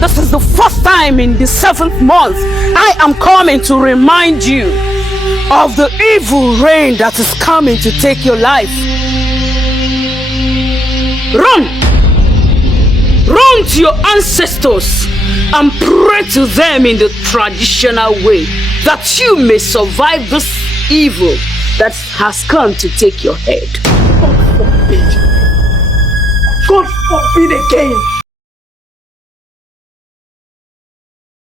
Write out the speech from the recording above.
This is the first time in the 7th month I am coming to remind you of the evil rain that is coming to take your life. Run! Run to your ancestors and pray to them in the traditional way that you may survive this evil that has come to take your head. God forbid. God forbid again.